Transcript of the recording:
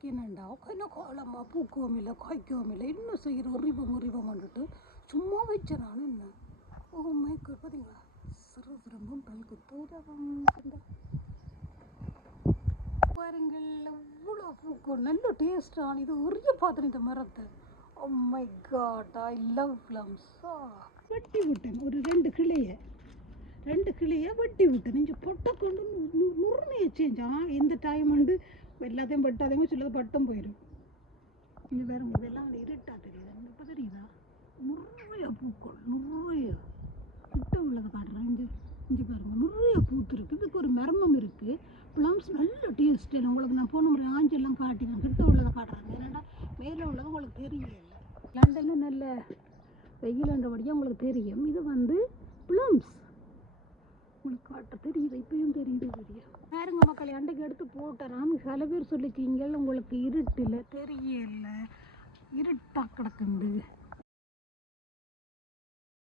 எனக்கு என்னண்டா என்ன காலமாக பூக்கவும் இல்லை காய்க்கவும் இல்லை என்ன செய்கிற உரிவம் வந்துட்டு சும்மா வச்சேன் நான் என்ன ஓ மைக்கு பார்த்தீங்களா சிறுசிரம்பும் பல்கு தூரவம் பாருங்கள் எவ்வளோ பூக்கும் நல்ல டேஸ்டான இது உரிய பார்த்தேன் இந்த மரத்தை oh my God I love plums வெட்டி விட்டேன் ஒரு ரெண்டு கிளையை வெட்டி விட்டேன் நீங்கள் பொட்டை கொண்டு நுறுமையை செஞ்சான் இந்த டைம் வந்து எல்லாத்தையும் பட்டாதேங்க சிலது பட்டம் போயிடும் இங்கே பாருங்க இதெல்லாம் வந்து இருட்டா தெரியுது இப்போ தெரியுதா நிறைய பூக்கள் நிறைய கிட்ட உள்ளதை காட்டுறேன் இங்கே பாருங்க நிறைய பூத்துருக்கு இதுக்கு ஒரு மர்மம் இருக்குது ப்ளம்ஸ் நல்ல டேஸ்ட்டு உங்களுக்கு நான் போன முறை ஆஞ்செல்லாம் காட்டினேன் கிட்ட உள்ளதை காட்டுறேன் ஏன்னா மேலே உள்ளது உங்களுக்கு தெரியல லண்டனில் நல்ல வெயிலன்றபடியாக உங்களுக்கு தெரியும் இது வந்து ப்ளம்ஸ் உங்களுக்கு காட்ட தெரியுது இப்பயும் தெரியுது பாருங்க மக்களை அண்டைக்கு எடுத்து போட்டேன் சில பேர் சொல்லிக்கிங்க உங்களுக்கு இருட்டில் தெரியல இருட்டாக கிடக்குண்டு